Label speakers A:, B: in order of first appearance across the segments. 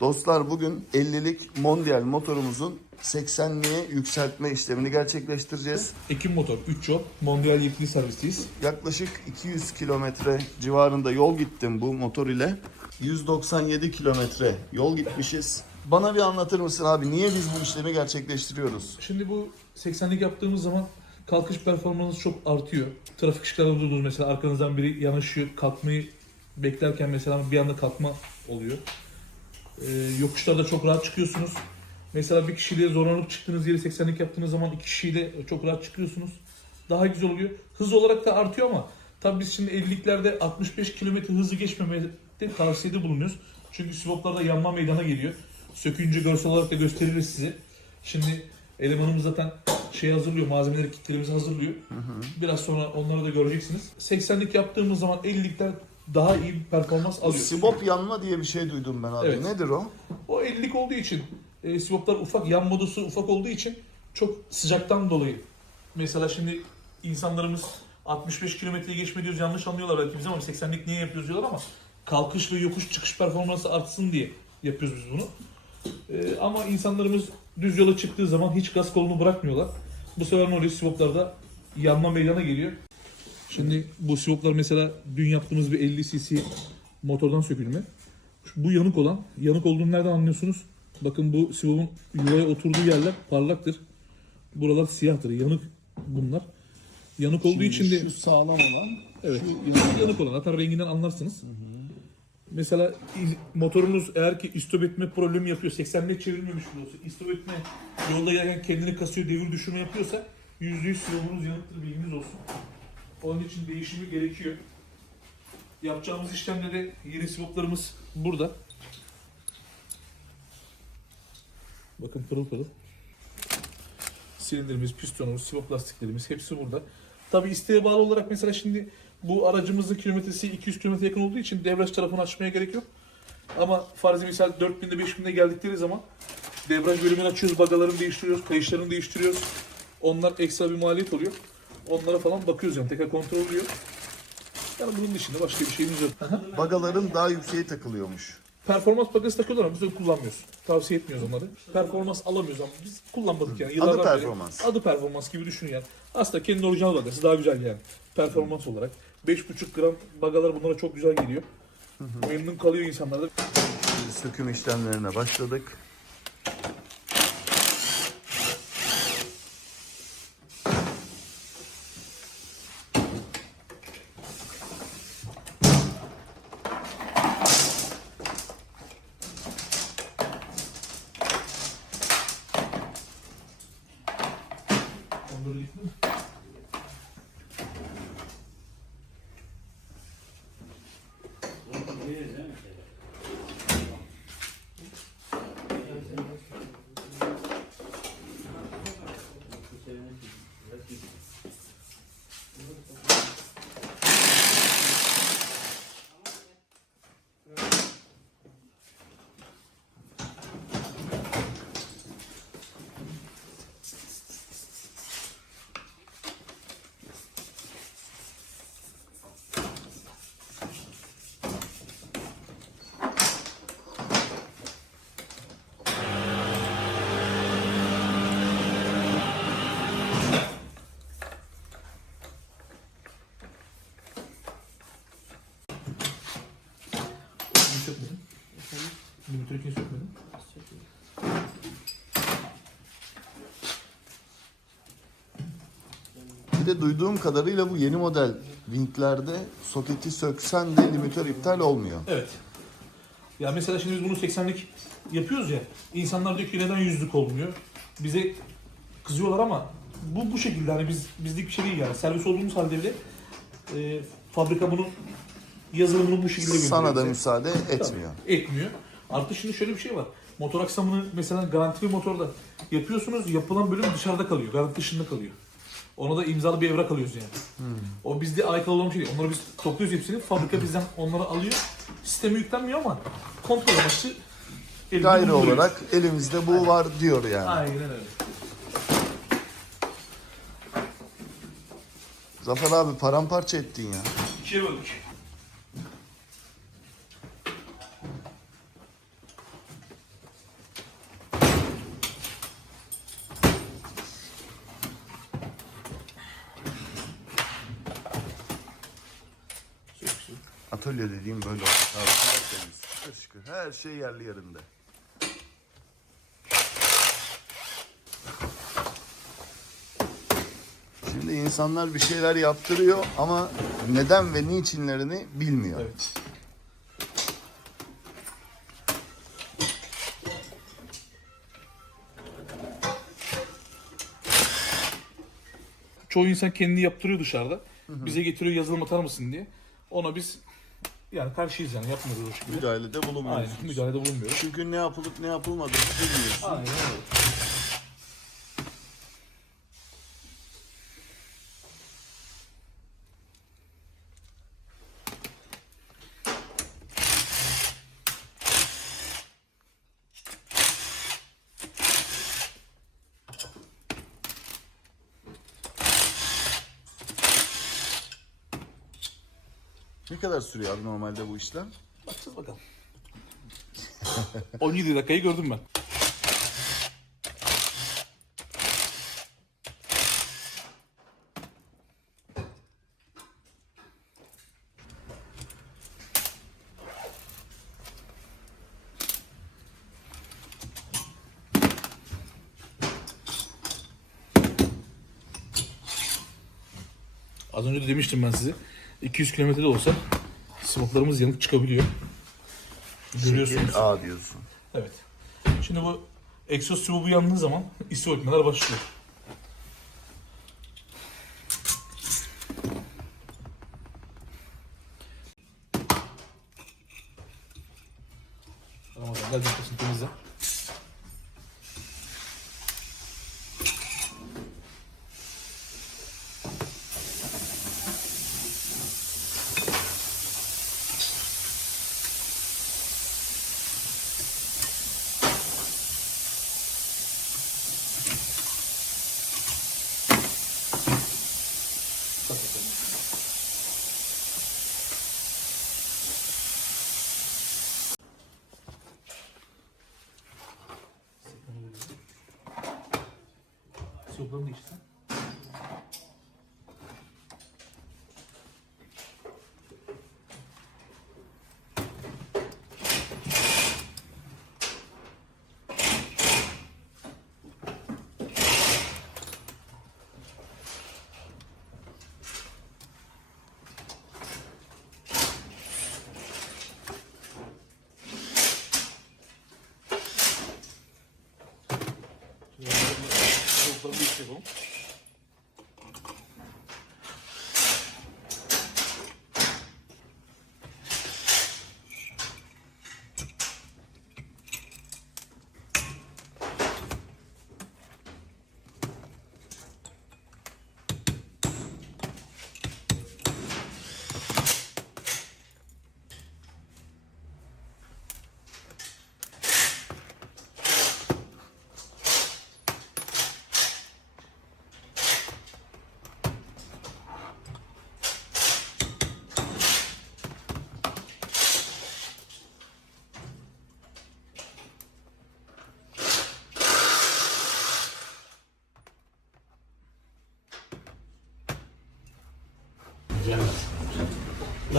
A: Dostlar bugün 50'lik Mondial motorumuzun 80'liğe yükseltme işlemini gerçekleştireceğiz.
B: Ekim Motor 3 yol Mondial yetkili servisteyiz.
A: Yaklaşık 200 kilometre civarında yol gittim bu motor ile. 197 kilometre yol gitmişiz. Bana bir anlatır mısın abi niye biz bu işlemi gerçekleştiriyoruz?
B: Şimdi bu 80'lik yaptığımız zaman kalkış performansı çok artıyor. Trafik ışıklarında durdunuz mesela arkanızdan biri yanaşıyor kalkmayı beklerken mesela bir anda kalkma oluyor. Ee, yokuşlarda çok rahat çıkıyorsunuz. Mesela bir kişiyle zorlanıp çıktığınız yeri 80'lik yaptığınız zaman iki kişiyle çok rahat çıkıyorsunuz. Daha güzel oluyor. Hız olarak da artıyor ama tabii biz şimdi 50'liklerde 65 km hızı geçmemede tavsiyede bulunuyoruz. Çünkü swaplarda yanma meydana geliyor. Sökünce görsel olarak da gösteririz size. Şimdi elemanımız zaten şey hazırlıyor, malzemeleri kitlerimizi hazırlıyor. Biraz sonra onları da göreceksiniz. 80'lik yaptığımız zaman 50'likler daha iyi bir performans alıyor.
A: Sibop yanma diye bir şey duydum ben abi.
B: Evet.
A: Nedir o?
B: O 50'lik olduğu için e, swaplar ufak, yan modusu ufak olduğu için çok sıcaktan dolayı. Mesela şimdi insanlarımız 65 kilometreyi geçme diyoruz yanlış anlıyorlar belki biz ama 80'lik niye yapıyoruz diyorlar ama kalkış ve yokuş çıkış performansı artsın diye yapıyoruz biz bunu. E, ama insanlarımız düz yola çıktığı zaman hiç gaz kolunu bırakmıyorlar. Bu sefer ne oluyor? Swaplarda yanma meydana geliyor. Şimdi bu swaplar mesela dün yaptığımız bir 50 cc motordan sökülme. Bu yanık olan, yanık olduğunu nereden anlıyorsunuz? Bakın bu swap'ın yuvaya oturduğu yerler parlaktır. Buralar siyahtır. Yanık bunlar. Yanık olduğu için de
C: Şu sağlam olan,
B: evet.
C: şu yan-
B: Yanık olan. Hatta renginden anlarsınız. Mesela iz- motorunuz eğer ki istop etme problemi yapıyor, 80'le çevirmemiş bile olsa, istop etme yolda gelirken kendini kasıyor, devir düşürme yapıyorsa %100 silahınız yanıktır bilginiz olsun. Onun için değişimi gerekiyor. Yapacağımız işlemde de yeni swaplarımız burada. Bakın pırıl pırıl. Silindirimiz, pistonumuz, swap lastiklerimiz hepsi burada. Tabi isteğe bağlı olarak mesela şimdi bu aracımızın kilometresi 200 kilometre yakın olduğu için debriyaj tarafını açmaya gerek yok. Ama farzi misal 4000'de 5000'de geldikleri zaman debriyaj bölümünü açıyoruz, bagalarını değiştiriyoruz, kayışlarını değiştiriyoruz. Onlar ekstra bir maliyet oluyor. Onlara falan bakıyoruz yani tekrar kontrol oluyor. Yani bunun dışında başka bir şeyimiz yok.
A: Bagaların daha yükseği takılıyormuş.
B: Performans bagajı takıyorlar ama biz de kullanmıyoruz. Tavsiye etmiyoruz onları. Performans alamıyoruz ama biz kullanmadık yani. Yıllardan beri.
A: performans.
B: Adı performans gibi düşün yani. Aslında kendi orijinal bagajı daha güzel yani. Performans olarak. 5,5 gram bagalar bunlara çok güzel geliyor. Memnun kalıyor insanlar da.
A: Şimdi söküm işlemlerine başladık.
B: Onları gitti mi? Bunu sökmedim. Limitörükünü sökmedim.
A: Bir de duyduğum kadarıyla bu yeni model Wing'lerde soketi söksen de limitör iptal olmuyor.
B: Evet. Ya mesela şimdi biz bunu 80'lik yapıyoruz ya. İnsanlar diyor ki neden yüzlük olmuyor? Bize kızıyorlar ama bu bu şekilde hani biz bizlik bir şey değil yani. Servis olduğumuz halde bile e, fabrika bunun yazılımını bu şekilde gönderiyor.
A: Sana da
B: bize.
A: müsaade
B: Tabii,
A: etmiyor.
B: etmiyor. Artı şimdi şöyle bir şey var. Motor aksamını mesela garantili motorda yapıyorsunuz. Yapılan bölüm dışarıda kalıyor. Garanti dışında kalıyor. Ona da imzalı bir evrak alıyoruz yani. O bizde ait olan bir şey değil. Onları biz topluyoruz hepsini. Fabrika bizden onları alıyor. Sisteme yüklenmiyor ama kontrol amaçlı
A: Gayri olarak elimizde bu var diyor yani.
B: Aynen öyle.
A: Zafer abi paramparça ettin ya.
B: İkiye böldük.
A: Her şey yerli yerinde. Şimdi insanlar bir şeyler yaptırıyor ama neden ve niçinlerini bilmiyor.
B: Evet. Çoğu insan kendini yaptırıyor dışarıda. Bize getiriyor yazılım atar mısın diye. Ona biz yani karşıyız yani yapmıyoruz o şekilde.
A: Müdahalede
B: Aynen
A: bulunmuyorsunuz.
B: müdahalede bulunmuyoruz.
A: Çünkü ne yapılıp ne yapılmadığını bilmiyorsun.
B: Aynen öyle.
A: Ne kadar sürüyor abi normalde bu işlem?
B: Bakacağız bakalım. 17 dakikayı gördüm ben. Az önce de demiştim ben size. 200 kilometrede olsa smoklarımız yanık çıkabiliyor. Görüyorsunuz.
A: Şekil A diyorsun.
B: Evet. Şimdi bu egzoz sıvı yandığı zaman ISO ötmeler başlıyor.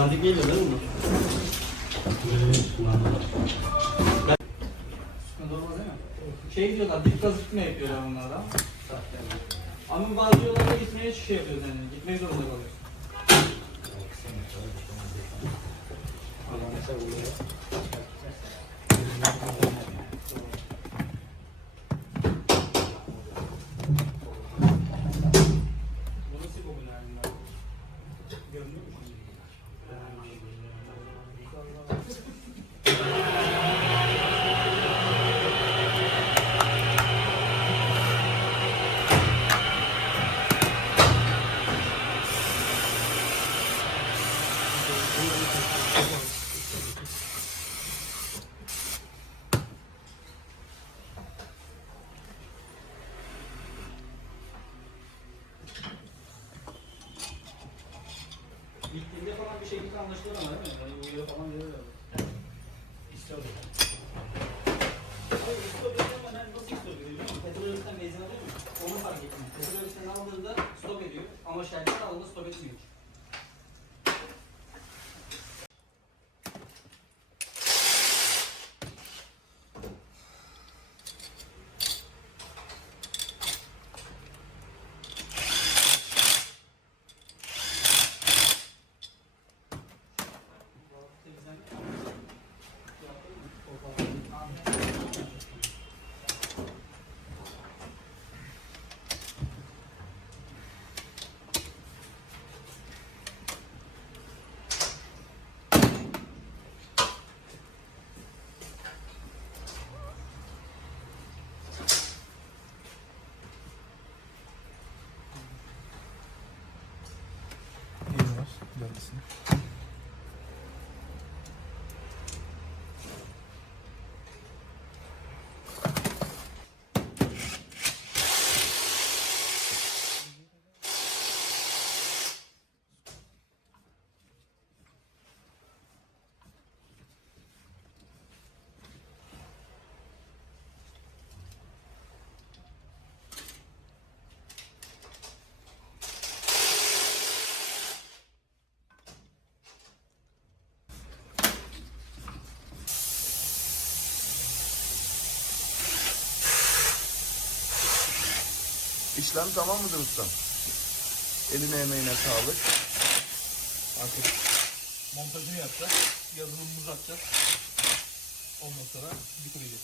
C: Dandik değil değil mi? Şey diyorlar, dip kazık gitme yapıyorlar onlardan. Ama bazı yollarda gitmeye şey yapıyoruz yani, gitmek zorunda kalıyoruz. Bu Thank you.
A: İşlem tamam mıdır ustam? Eline emeğine sağlık.
B: Artık montajını yapacağız. Yazılımımızı atacağız. Ondan sonra bitireceğiz.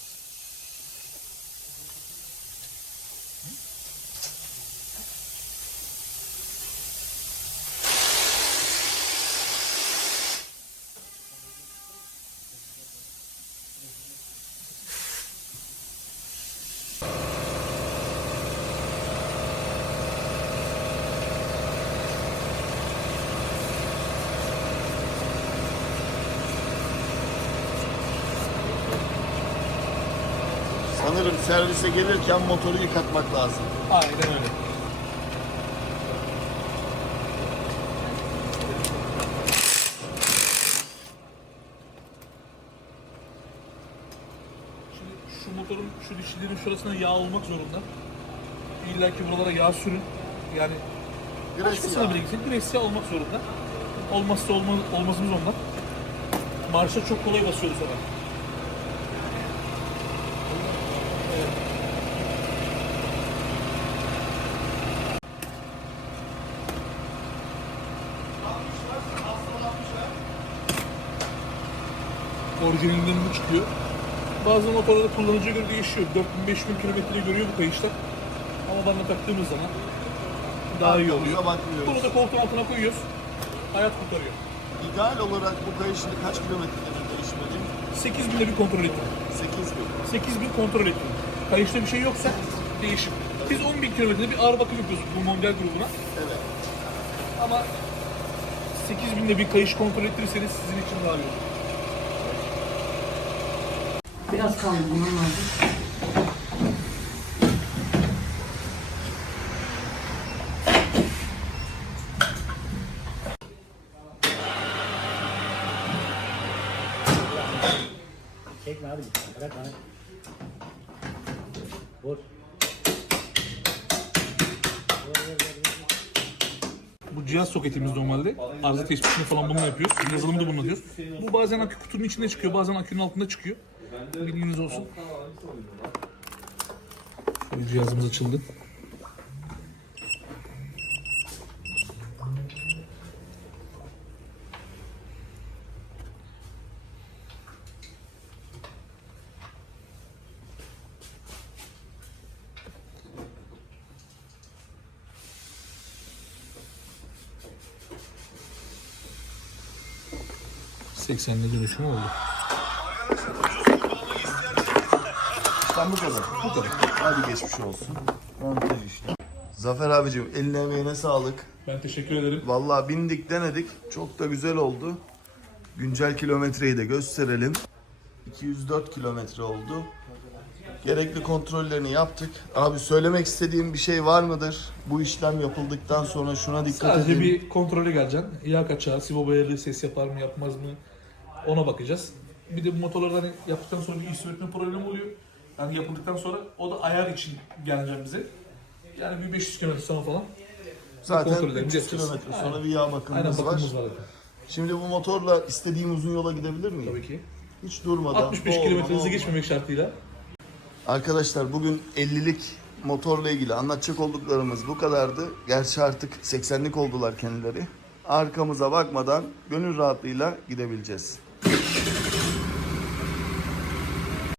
A: Sanırım servise gelirken motoru yıkatmak lazım.
B: Aynen öyle. Şimdi şu motorun şu dişlilerin şurasına yağ olmak zorunda. İlla ki buralara yağ sürün. Yani başkasına bile gitsin gres yağı olmak zorunda. Olmazsa olmaz, olmazımız onlar. Marşa çok kolay basıyoruz sonra. Orijinalinden bu çıkıyor. Bazı motorlarda kullanıcıya göre değişiyor. 4000-5000 kilometre görüyor bu kayışlar. Ama bana taktığımız zaman daha iyi oluyor.
A: Bakmıyoruz.
B: Bunu da koltuğun altına koyuyoruz. Hayat kurtarıyor.
A: İdeal olarak bu kayışını kaç kilometrede değişmeli?
B: 8000 bir kontrol ettim.
A: 8 bin.
B: 8000 kontrol ettim. Kayışta bir şey yoksa değişim. Biz 10.000 kilometrede bir ağır bakım yapıyoruz bu mondial grubuna.
A: Evet.
B: Ama 8000'de bir kayış kontrol ettirirseniz sizin için daha iyi olur.
C: Biraz kaldı bunun lazım.
D: Çekme abi. Bırak bana. Vur.
B: Bu cihaz soketimiz normalde. Arıza tespitini falan bununla yapıyoruz. Yazılımı da bununla yapıyoruz. Bu bazen akü kutunun içinde çıkıyor, bazen akünün altında çıkıyor. Bilginiz olsun. Şöyle cihazımız açıldı. ...80'le dönüşüm oldu.
A: İşlem bu kadar. Bu kadar. Hadi geçmiş olsun. Montaj işte. Zafer abicim eline emeğine sağlık.
B: Ben teşekkür ederim.
A: Vallahi bindik denedik. Çok da güzel oldu. Güncel kilometreyi de gösterelim. 204 kilometre oldu. Gerekli kontrollerini yaptık. Abi söylemek istediğim bir şey var mıdır? Bu işlem yapıldıktan sonra şuna dikkat
B: Sadece
A: edin.
B: bir kontrole geleceksin. Yağ kaçağı, sivo bayarı ses yapar mı yapmaz mı ona bakacağız. Bir de bu motorlarda hani yaptıktan sonra bir iş üretme problemi oluyor. Yani yapıldıktan sonra o da ayar için geleceğim bize. Yani bir 500 km sonra falan.
A: Zaten
B: kontrollerimizi
A: 300
B: yapacağız.
A: kilometre sonra
B: Aynen.
A: bir yağ
B: Aynen
A: bakımımız var.
B: bakımımız var. zaten.
A: Şimdi bu motorla istediğim uzun yola gidebilir miyim?
B: Tabii ki.
A: Hiç durmadan.
B: 65
A: boğulma,
B: km hızı geçmemek şartıyla.
A: Arkadaşlar bugün 50'lik motorla ilgili anlatacak olduklarımız bu kadardı. Gerçi artık 80'lik oldular kendileri. Arkamıza bakmadan gönül rahatlığıyla gidebileceğiz.